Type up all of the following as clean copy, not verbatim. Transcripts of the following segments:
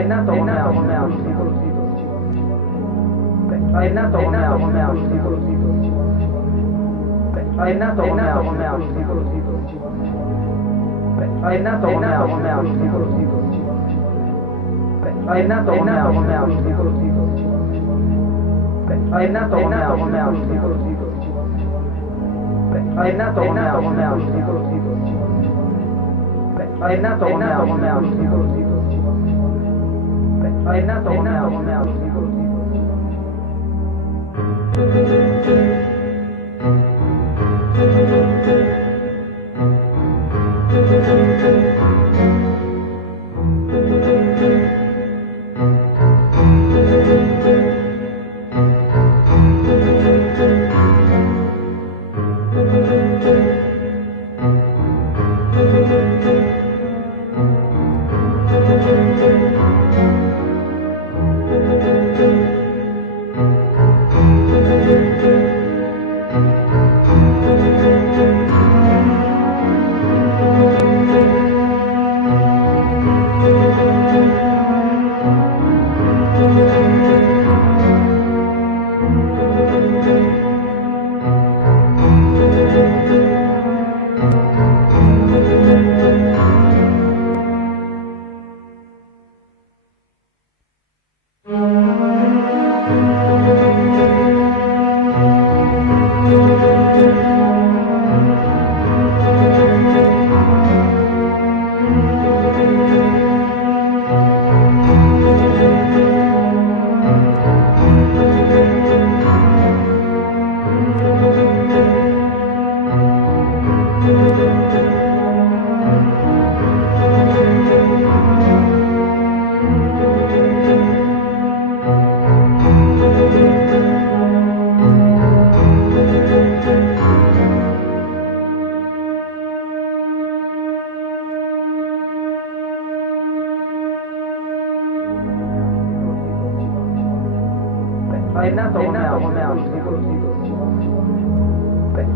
È nato come altro. È nato come altro. È nato come altro. È nato come altro. È nato come altro. È nato come altro. È nato come altro. È nato come altro. È nato come altro. È nato come altro.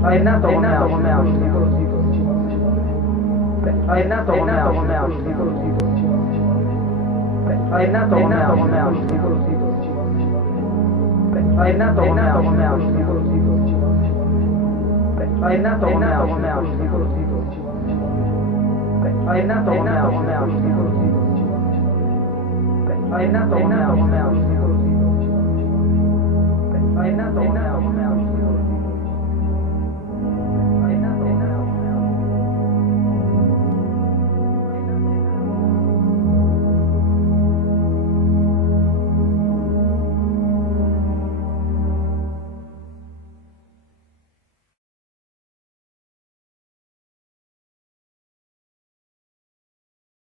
È nato come altro. È nato come altro. È nato come altro. È nato come altro. È nato come altro. È nato come altro. È nato come altro. È nato come altro.